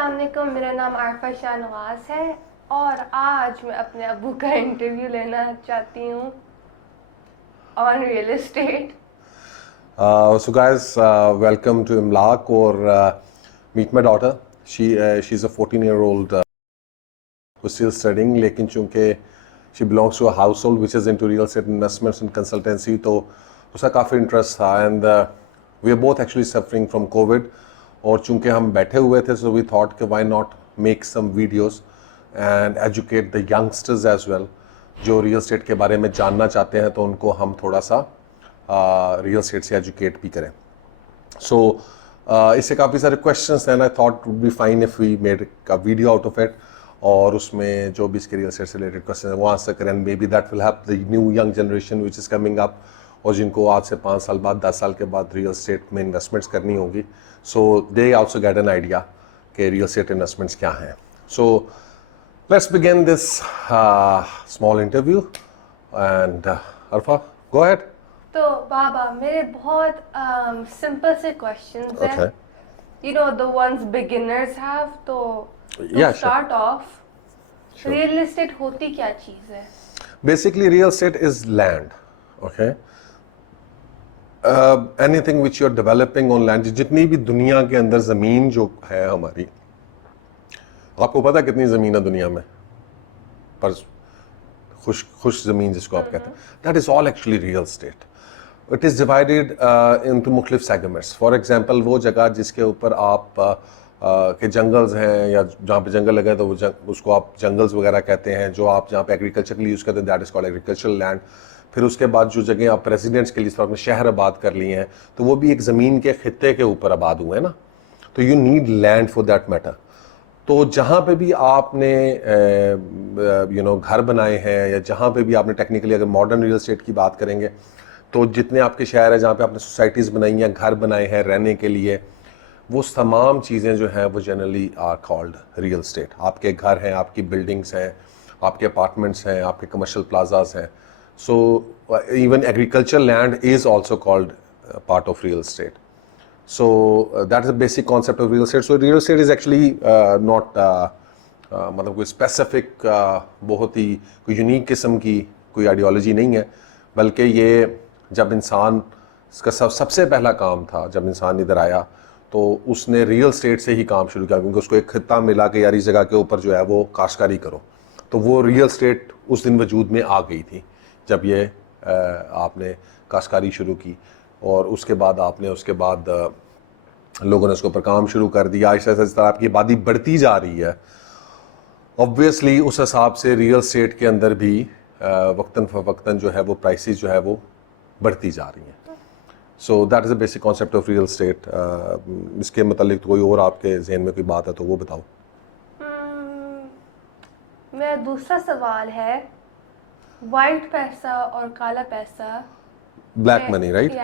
अस्सलाम वालेकुम, मेरा नाम आरफा शाह नवाज है और आज मैं अपने अबू का इंटरव्यू लेना चाहती हूँ on real estate. So guys, welcome to Imlaq or meet my daughter. She's a 14-year-old who's still studying. लेकिन चूँकि she belongs to a household which is into real estate investments and consultancy, तो उसका काफ़ी interest था and we are both actually suffering from COVID. और चूँकि हम बैठे हुए थे, so we thought कि why not make some videos and educate the youngsters as well, जो रियल एस्टेट के बारे में जानना चाहते हैं, तो उनको हम थोड़ा सा रियल एस्टेट से एजुकेट भी करें. सो इससे काफ़ी सारे क्वेश्चंस हैं. I thought would be fine if we made a video out of it और उसमें जो भी इसके रियल एस्टेट से रिलेटेड क्वेश्चन है वो आंसर करें. Maybe that will help the new young generation which is coming up और जिनको आज से 5 साल बाद 10 साल के बाद रियल एस्टेट में इन्वेस्टमेंट्स करनी होगी. So they also get an idea कि रियल एस्टेट इन्वेस्टमेंट्स क्या हैं. So let's begin this small interview and Arfa go ahead. तो बाबा मेरे बहुत सिंपल से क्वेश्चंस हैं. Okay. You know the ones beginners have. तो Yeah, start off, Sure. Real estate होती क्या चीज़ है? Basically, real estate is land. Okay. Anything which you're developing on land, जितनी भी दुनिया के अंदर ज़मीन जो है हमारी, आपको पता कितनी ज़मीन है दुनिया में? पर खुश ज़मीन जिसको आप कहते हैं, that is all actually real estate. It is divided into मुख्तलिफ segments. For example, वो जगह जिसके ऊपर आप के जंगल्स हैं या जहाँ पे जंगल लगे तो उसको आप जंगल्स वगैरह कहते हैं. जो आप जहाँ पे एग्रीकल्चर के लिए यूज़ करते हैं, that is called agricultural land. फिर उसके बाद जो जगह आप रेजिडेंट्स के लिए आपने शहर आबाद कर लिए हैं, तो वो भी एक ज़मीन के खित्ते के ऊपर आबाद हुए हैं ना. तो you need land for that matter. तो जहाँ पे भी आपने घर बनाए हैं या जहाँ पे भी आपने टेक्निकली अगर मॉडर्न रियल एस्टेट की बात करेंगे, तो जितने आपके शहर हैं जहाँ पे आपने सोसाइटीज़ बनाई हैं, घर बनाए हैं रहने के लिए, वो तमाम चीज़ें जो हैं वो generally are called real estate. आपके घर हैं, आपकी बिल्डिंग्स हैं, आपके अपार्टमेंट्स हैं, आपके कमर्शियल प्लाजाज हैं. So even agriculture land is also called part of real estate. So that is the basic concept of real estate. So real estate is actually not मतलब कोई स्पेसिफिक बहुत ही कोई unique किस्म की कोई आइडियोलॉजी नहीं है, बल्कि ये जब इंसान इसका सबसे पहला काम था, जब इंसान इधर आया तो उसने रियल एस्टेट से ही काम शुरू किया, क्योंकि उसको एक खित्ता मिला कि यार इस जगह के ऊपर जो है वो काश्तकारी करो. तो वो रियल एस्टेट उस दिन वजूद में आ गई थी जब ये आपने काश्तकारी शुरू की. और उसके बाद लोगों ने उसके ऊपर काम शुरू कर दिया. ऐसे जिस तरह आपकी आबादी बढ़ती जा रही है, ऑब्वियसली उस हिसाब से रियल एस्टेट के अंदर भी वक्तन फ़वक्तन जो है वो प्राइसेस जो है वो बढ़ती जा रही हैं. So that is the basic concept of real estate. इसके मतलब कोई और आपके जहन में कोई बात है तो वो बताओ. मेरा दूसरा सवाल है, वाइट पैसा और काला पैसा, ब्लैक मनी, राइट?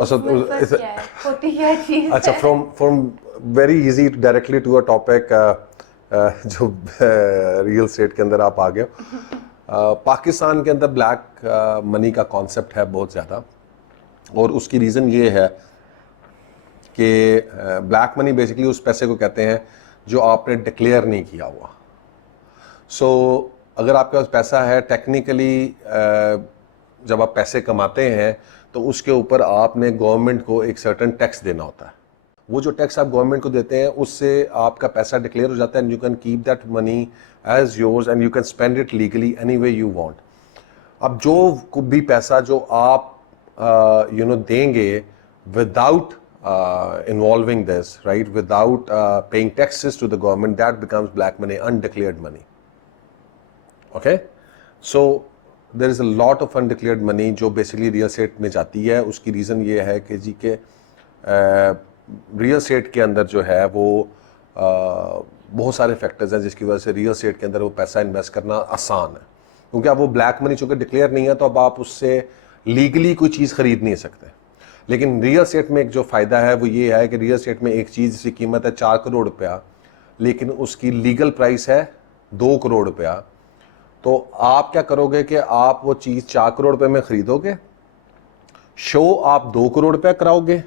होती क्या चीज़? अच्छा, from very easy directly to a topic जो रियल एस्टेट के अंदर आप आ गए. पाकिस्तान के अंदर ब्लैक मनी का कॉन्सेप्ट है बहुत ज़्यादा, और उसकी रीज़न ये है कि ब्लैक मनी बेसिकली उस पैसे को कहते हैं जो आपने डिक्लेयर नहीं किया हुआ. सो अगर आपके पास पैसा है, टेक्निकली जब आप पैसे कमाते हैं तो उसके ऊपर आपने गवर्नमेंट को एक सर्टेन टैक्स देना होता है. वो जो टैक्स आप गवर्नमेंट को देते हैं उससे आपका पैसा डिक्लेयर हो जाता है, and you can keep that money as yours and you can spend it legally any way you want. अब जो भी पैसा जो आप देंगे without involving this, right, without paying taxes to the government, that becomes black money, undeclared money. Okay, so there is a lot of undeclared money जो basically real estate में जाती है. उसकी रीज़न ये है कि जी के रियल एस्टेट के अंदर जो है वो बहुत सारे फैक्टर्स हैं जिसकी वजह से रियल एस्टेट के अंदर वो पैसा इन्वेस्ट करना आसान है, क्योंकि अब वो ब्लैक मनी चूँकि डिक्लेयर नहीं है तो अब आप उससे लीगली कोई चीज़ ख़रीद नहीं सकते. लेकिन रियल एस्टेट में एक जो फ़ायदा है वो ये है कि रियल एस्टेट में एक चीज़ की कीमत है 4 करोड़ रुपया, लेकिन उसकी लीगल प्राइस है 2 करोड़ रुपया. तो आप क्या करोगे कि आप वो चीज़ 4 करोड़ रुपए में ख़रीदोगे, शो आप 2 करोड़ रुपया कराओगे,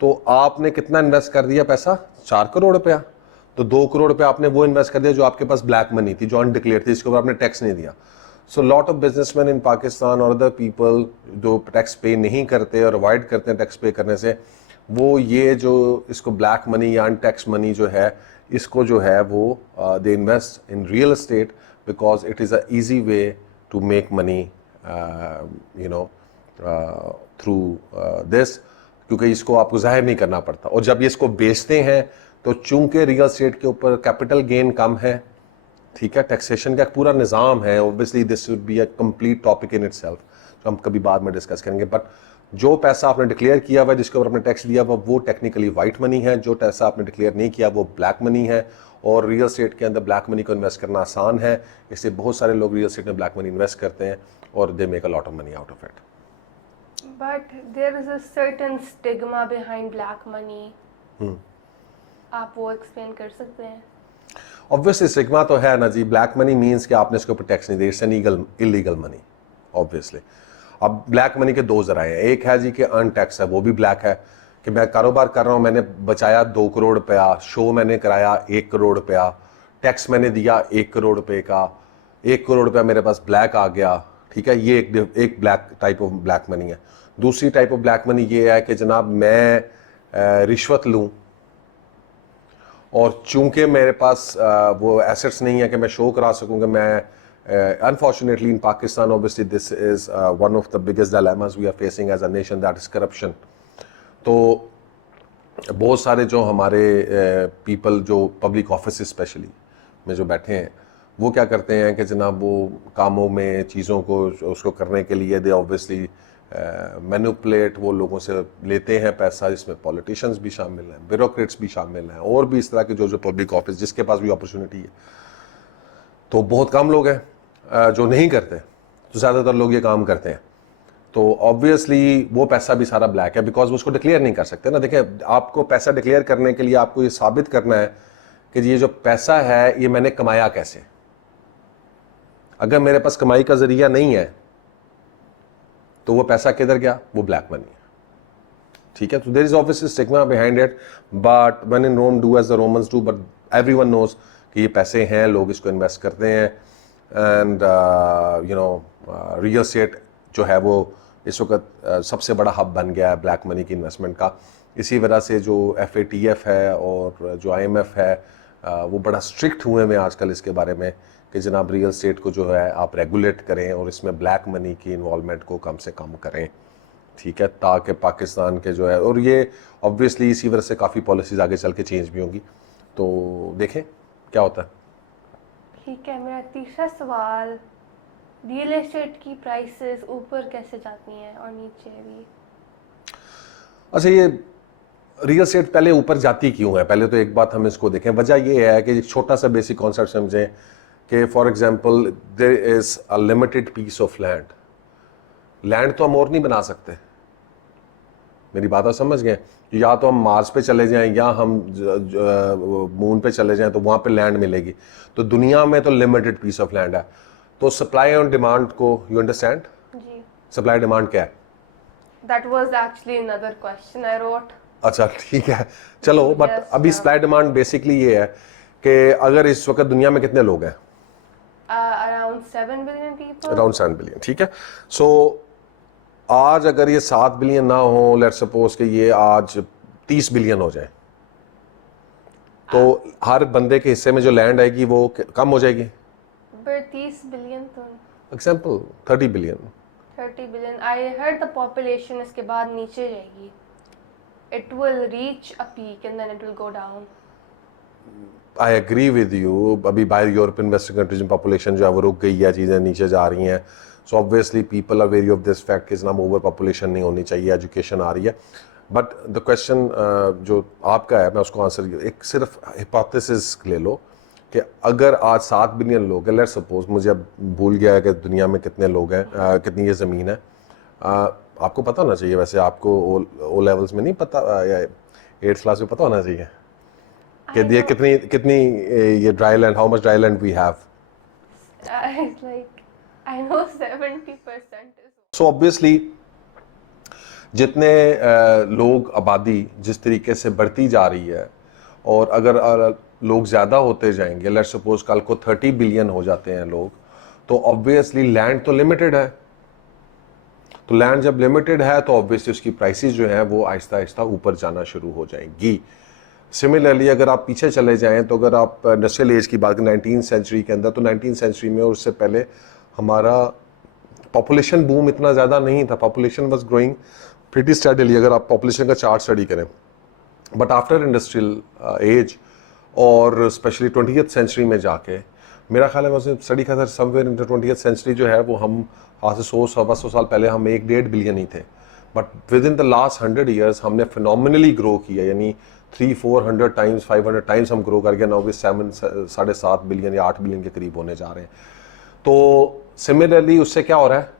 तो आपने कितना इन्वेस्ट कर दिया पैसा, 4 करोड़ रुपया, तो 2 करोड़ रुपया आपने वो इन्वेस्ट कर दिया जो आपके पास ब्लैक मनी थी, जो अनडिक्लेयर थी, इसके ऊपर आपने टैक्स नहीं दिया। सो लॉट ऑफ बिजनेसमैन इन पाकिस्तान और अदर पीपल जो टैक्स पे नहीं करते और अवॉइड करते हैं टैक्स पे करने से, वो ये जो इसको ब्लैक मनी या अनटैक्स मनी जो है, इसको जो है वो they invest in real estate because it is a easy way to make money you know through this, क्योंकि इसको आपको जाहिर नहीं करना पड़ता। और जब ये इसको बेचते हैं तो चूंकि रियल एस्टेट के ऊपर कैपिटल गेन कम है, ठीक है, टैक्सेशन का एक पूरा निज़ाम है, obviously this would be a complete topic in itself, जो हम कभी बाद में डिस्कस करेंगे। बट जो पैसा आपने डिक्लेयर किया हुआ है, जिसके ऊपर आपने टैक्स दिया हुआ, वो टेक्निकली वाइट मनी है। जो पैसा आपने डिक्लेयर नहीं किया वो ब्लैक मनी है। और रियल एस्टेट के अंदर ब्लैक मनी को इन्वेस्ट करना आसान है, इसलिए बहुत सारे लोग रियल एस्टेट में ब्लैक मनी इन्वेस्ट करते हैं और they make a lot of money out of it. But there is a certain stigma behind black money. आप वो एक्सप्लेन कर सकते हैं? ऑब्वियसली स्टिग्मा तो है ना जी। ब्लैक मनी मीन्स कि आपने इसके ऊपर टैक्स नहीं दिया, it's an illegal money obviously. अब ब्लैक मनी के दो जराए हैं, एक है जी कि अनटैक्स है, वो भी ब्लैक है कि मैं कारोबार कर रहा हूँ, मैंने बचाया 2 करोड़ रुपया, शो मैंने कराया 1 करोड़ रुपया, टैक्स मैंने दिया 1 करोड़ रुपये का, 1 करोड़ रुपया मेरे पास ब्लैक आ गया, ठीक है। ये एक black type of black money है। दूसरी टाइप ऑफ ब्लैक मनी ये है कि जनाब मैं रिश्वत लूँ और चूंकि मेरे पास वो एसेट्स नहीं है कि मैं शो करा सकूँगा, मैं unfortunately in Pakistan obviously this is one of the biggest dilemmas we are facing as a nation, that is corruption. तो बहुत सारे जो हमारे पीपल जो पब्लिक ऑफिस स्पेशली में जो बैठे हैं, वो क्या करते हैं कि जनाब वो कामों में चीज़ों को उसको करने के लिए दे ऑब्वियसली मैनिपुलेट, वो लोगों से लेते हैं पैसा, जिसमें पॉलिटिशियंस भी शामिल हैं, ब्यूरोक्रेट्स भी शामिल हैं, और भी इस तरह के जो पब्लिक ऑफिस जिसके पास भी अपॉर्चुनिटी है। तो बहुत कम लोग हैं जो नहीं करते, तो ज़्यादातर लोग ये काम करते हैं। तो ऑब्वियसली वो पैसा भी सारा ब्लैक है बिकॉज वो उसको डिक्लेयर नहीं कर सकते ना। देखिए, आपको पैसा डिक्लेयर करने के लिए आपको ये साबित करना है कि ये जो पैसा है ये मैंने कमाया कैसे। अगर मेरे पास कमाई का जरिया नहीं है तो वो पैसा किधर गया, वो ब्लैक मनी है, ठीक है। तो there is obviously stigma behind it, but when in Rome do as the Romans do, but everyone knows कि ये पैसे हैं, लोग इसको इन्वेस्ट करते हैं। And you know real estate जो है वो इस वक्त सबसे बड़ा हब बन गया है ब्लैक मनी की इन्वेस्टमेंट का। इसी वजह से जो FATF है और जो IMF है वो बड़ा स्ट्रिक्ट हुए हैं आजकल इसके बारे में कि जनाब रियल एस्टेट को जो है आप रेगुलेट करें और इसमें ब्लैक मनी की इन्वॉल्वमेंट को कम से कम करें, ठीक है, ताकि पाकिस्तान के जो है, और ये ऑब्वियसली इसी वजह से काफ़ी पॉलिसीज़ आगे चल के चेंज भी होंगी, तो देखें क्या होता है। ठीक है, मेरा तीसरा सवाल, रियल एस्टेट की प्राइसेस ऊपर कैसे जाती हैं और नीचे भी? अच्छा, ये रियल एस्टेट पहले ऊपर जाती क्यों है, पहले तो एक बात हम इसको देखें। वजह ये है कि एक छोटा सा बेसिक कॉन्सेप्ट समझें कि for example there is a limited piece of land. Land तो हम और नहीं बना सकते, मेरी बात आप समझ गए। या तो हम मार्स पे चले जाएं या हम मून पे चले जाएं तो वहाँ पे लैंड मिलेगी। तो दुनिया में तो लिमिटेड पीस ऑफ लैंड है। तो सप्लाई और डिमांड को, यू अंडरस्टैंड जी, सप्लाई डिमांड क्या है? That was actually another question I wrote. अच्छा ठीक है, चलो, बट Yes, अभी सप्लाई डिमांड बेसिकली ये है कि अगर इस वक्त दुनिया में कितने लोग हैं? Around 7 billion people. Around 7 billion, ठीक है। सो आज अगर ये 7 बिलियन ना हो, लेट्स सपोज कि ये आज 30 बिलियन हो जाए, तो हर बंदे के हिस्से में जो लैंड आएगी वो कम हो जाएगी। बट 30 बिलियन तो example 30 billion. 30 billion, I heard the population इसके बाद नीचे जाएगी। It will reach a peak and then it will go down. I agree with you. अभी बाहर यूरोपियन वेस्टर्न कंट्रीज में पॉपुलेशन जो है वो रुक गई है, चीज़ें नीचे जा रही हैं। So obviously people are very of this fact कि जनाब ओवर पॉपुलेशन नहीं होनी चाहिए, एजुकेशन आ रही है। बट द क्वेश्चन जो आपका है, मैं उसको आंसर, एक सिर्फ हिपोथेसिस ले लो कि अगर आज 7 बिलियन लोग हैं, लेट्स सपोज, मुझे अब भूल गया है कि दुनिया में कितने लोग हैं, कितनी ये ज़मीन है। आपको पता होना चाहिए, वैसे आपको ओ लेवल्स में नहीं पता या 8th क्लास में पता होना चाहिए कि ये कितनी ये dry land, how much dry land we have. Like I know 70% is। So obviously जितने लोग आबादी जिस तरीके से बढ़ती जा रही है और अगर लोग ज़्यादा होते जाएंगे, लेट्स सपोज कल को 30 बिलियन हो जाते हैं लोग, तो ऑब्वियसली लैंड तो लिमिटेड है। तो लैंड जब लिमिटेड है तो ऑब्वियसली उसकी प्राइसेस जो है वो आहिस्ता आहिस्ता ऊपर जाना शुरू हो जाएंगी। सिमिलरली अगर आप पीछे चले जाएं तो अगर आप इंडस्ट्रियल एज की बात करें 19वीं सेंचुरी के अंदर, तो 19वीं सेंचुरी में और उससे पहले हमारा पॉपुलेशन बूम इतना ज़्यादा नहीं था, population was growing pretty steadily अगर आप पॉपुलेशन का चार्ट स्टडी करें। बट आफ्टर इंडस्ट्रियल एज और स्पेशली 20th सेंचुरी में जाके मेरा ख्याल है मैं स्टडी का था समवेयर इन 20th सेंचुरी जो है वो हम आज से 100-125 साल पहले हम 1-1.5 बिलियन ही थे, but with in the last 100 years हमने फिनोमिनली ग्रो किया, यानी 300-400 टाइम्स 500 टाइम्स हम ग्रो करके नाउ भी 7-7.5 बिलियन या 8 बिलियन के करीब होने जा रहे हैं। तो सिमिलरली उससे क्या हो रहा है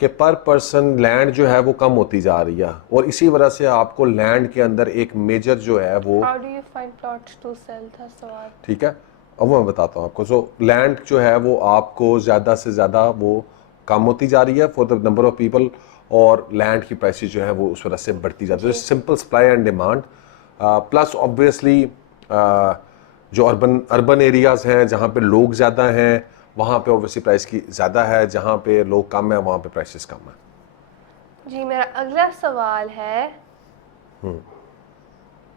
कि पर पर्सन लैंड जो है वो कम होती जा रही है और इसी वजह से आपको लैंड के अंदर एक मेजर जो है वो How do you find plots to sell था सवाल? ठीक है, अब मैं बताता हूँ आपको। सो लैंड जो है वो आपको ज़्यादा से ज़्यादा वो कम होती जा रही है for the number of people और लैंड की प्राइसेस जो है वो उस वजह से बढ़ती जाती है। Simple supply and demand plus obviously जो अर्बन एरियाज़ हैं जहाँ पे लोग ज़्यादा हैं वहाँ पे ऑब्वियसली प्राइस की ज़्यादा है, जहाँ पे लोग कम है वहाँ पे प्राइसेस कम है। जी मेरा अगला सवाल है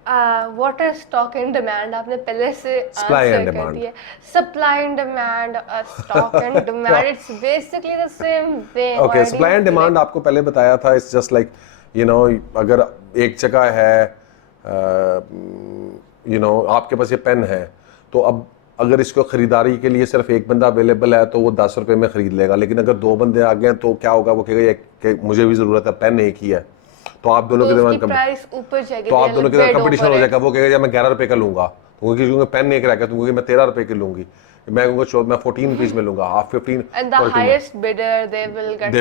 what is stock and demand? आपने पहले से Supply and आंसर कर demand. दिया। Supply and demand, stock and demand, it's basically the same thing. Okay, supply and demand आपको पहले बताया था, it's just like you know अगर एक जगह है आपके पास ये पेन है तो अब अगर इसको खरीदारी के लिए सिर्फ एक बंदा अवेलेबल है तो वो 10 रुपए में खरीद लेगा, लेकिन अगर 2 बंदे आ गए तो क्या होगा, वो कहेगा कि मुझे भी जरूरत है, पेन एक ही है, तो आप दोनों के दरमियान प्राइस ऊपर जाएगी, तो आप दोनों के दरमियान कंपटीशन हो जाएगा। वो कहेगा मैं 11 रुपए का लूंगा, तो क्योंकि पेन एक रह गया, तुम मैं 13 रुपए की लूंगी, मैं कहूंगा मैं 14 रुपीज में लूंगा, आप 15 and the highest bidder they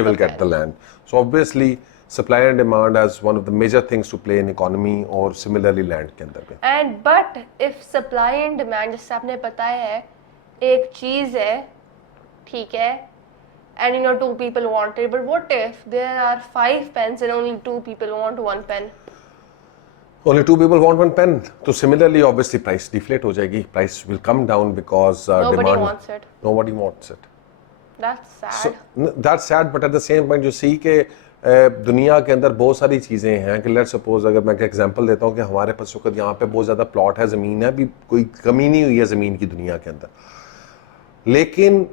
will get the land. So obviously supply and demand as one of the major things to play in economy और similarly land के अंदर पे। And but if supply and demand जैसे आपने बताया है एक चीज है, ठीक है, and two people want it, but what if there are 5 pens and only 2 people want 1 pen? Only 2 people want 1 pen, तो similarly obviously price deflate हो जाएगी, price will come down because Nobody wants it. Nobody wants it. That's sad. So, that's sad, but at the same point you see कि दुनिया के अंदर बहुत सारी चीज़ें हैं कि लेट्स सपोज अगर मैं एक एग्जांपल देता हूँ कि हमारे पास वक्त यहाँ पे बहुत ज़्यादा प्लॉट है, ज़मीन है, अभी कोई कमी नहीं हुई है ज़मीन की दुनिया के अंदर, लेकिन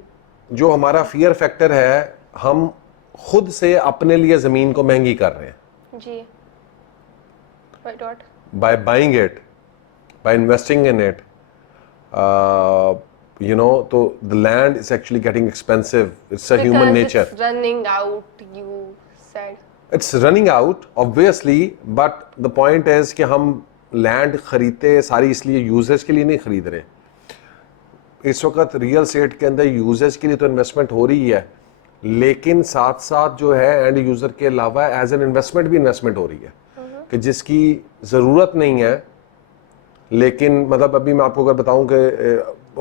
जो हमारा फियर फैक्टर है हम खुद से अपने लिए ज़मीन को महंगी कर रहे हैं जी। Wait, what? by buying it, by investing in it, so the land is actually getting expensive. It's a human nature. It's running out, you said. It's running out, obviously, but the point is कि हम land खरीदते सारी इसलिए usage के लिए नहीं खरीद रहे। इस वक्त रियल एस्टेट के अंदर यूजेज के लिए तो इन्वेस्टमेंट हो रही है, लेकिन साथ साथ जो है एंड यूजर के अलावा एज एन इन्वेस्टमेंट भी इन्वेस्टमेंट हो रही है कि जिसकी ज़रूरत नहीं है, लेकिन मतलब अभी मैं आपको अगर बताऊं कि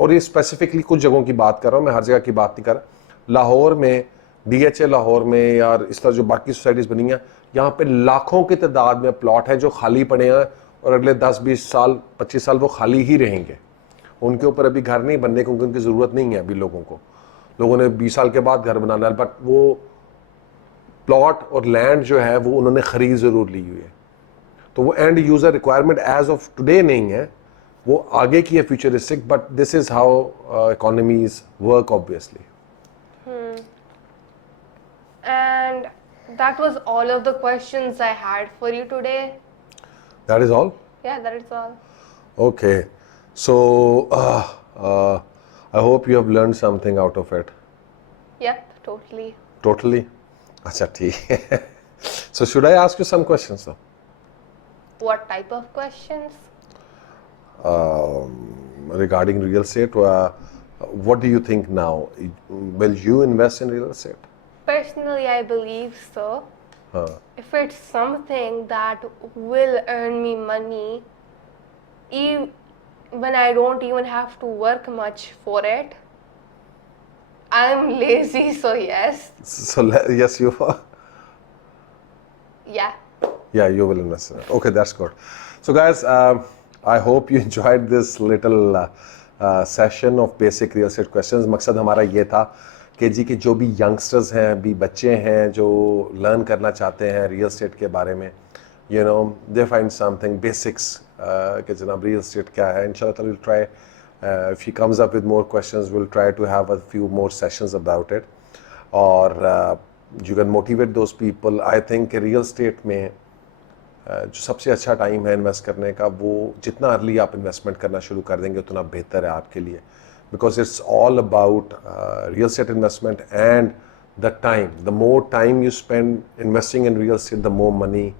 और ये स्पेसिफिकली कुछ जगहों की बात कर रहा हूँ, मैं हर जगह की बात नहीं कर रहा। लाहौर में DHA लाहौर में या इस तरह जो बाकी सोसाइटीज़ बनी हैं, यहाँ पे लाखों की तादाद में प्लॉट है जो खाली पड़े हैं और अगले 10-20 साल 25 साल वो खाली ही रहेंगे। उनके ऊपर अभी घर नहीं बनने क्योंकि उनकी ज़रूरत नहीं है अभी लोगों ने 20 साल के बाद घर बनाना है, बट वो प्लॉट और लैंड जो है वो उन्होंने ख़रीद ज़रूर ली हुई है, तो वो end user requirement as of today नहीं है, वो आगे की है futuristic, but this is how economies work obviously. And that was all of the questions I had for you today. That is all? Yeah, that is all. Okay. So, I hope you have learned something out of it. Yep, totally. Totally? Acha, theek hai. So, should I ask you some questions though? What type of questions? Regarding real estate, what do you think now? Will you invest in real estate? Personally, I believe so. If it's something that will earn me money, when I don't even have to work much for it, I'm lazy, so yes. So yes, you are. Yeah. Yeah, you will invest in it. Okay, that's good. So, guys, I hope you enjoyed this little session of basic real estate questions. मकसद हमारा ये था कि जी कि जो भी youngsters हैं, अभी बच्चे हैं जो लर्न करना चाहते हैं रियल एस्टेट के बारे में, you know, they find something basics कि जनाब रियल एस्टेट क्या है. इंशाल्लाह we'll try. If he comes up with more questions, we'll try to have a few more sessions about it. और you can motivate those people. I think real estate में जो सबसे अच्छा टाइम है invest करने का, वो जितना अर्ली आप इन्वेस्टमेंट करना शुरू कर देंगे उतना बेहतर है आपके लिए, because it's all about real estate investment and the time. The more time you spend investing in real estate, the more money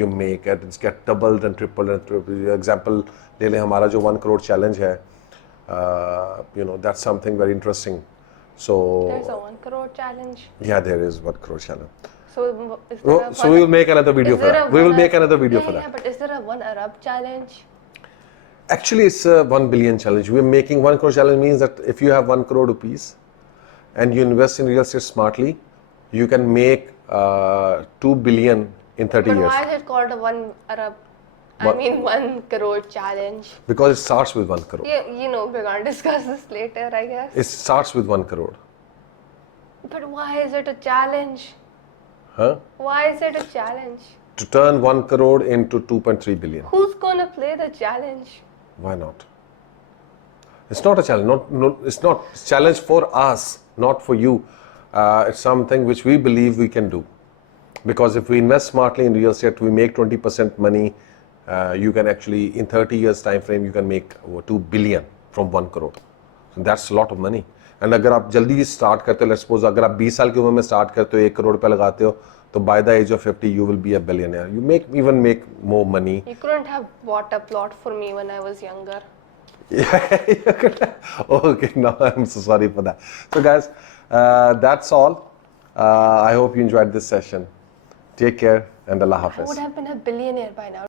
you make. It's get doubled and triple. Example ले लें, हमारा जो 1 करोड़ चैलेंज है, you know, that's something very interesting. So There's a 1 crore challenge. yeah, there is 1 crore challenge. So is there a So we will make another video is for there that. a We will one make another video yeah, for yeah, that. but is there a 1 Arab challenge? Actually, it's a 1 billion challenge. We're making 1 crore challenge means that if you have 1 crore rupees and you invest in real estate smartly, you can make 2 billion in 30 But years. why is it called a 1 Arab? I What? mean 1 crore challenge. Because it starts with 1 crore. You know, we're gonna discuss this later, I guess. It starts with 1 crore. But why is it a challenge? Huh? Why is it a challenge? To turn 1 crore into 2.3 billion. Who's gonna play the challenge? Why not? It's not a challenge. It's not. It's a challenge for us, not for you. It's something which we believe we can do. Because if we invest smartly in real estate, we make 20% money. You can actually, in 30 years time frame, you can make 2 billion from 1 crore. So that's a lot of money. And अगर आप जल्दी start करते हो, let's suppose अगर आप 20 साल की उम्र में स्टार्ट करते हो, 1 करोड़ रुपए लगाते हो, तो by the age of 50 you will be a billionaire. You even make more money. You couldn't have bought a plot for me when I was younger. Okay, now I'm so sorry for that. So guys, that's all. I hope you enjoyed this session. Take care and Allah I Hafiz. would have been a billionaire by now.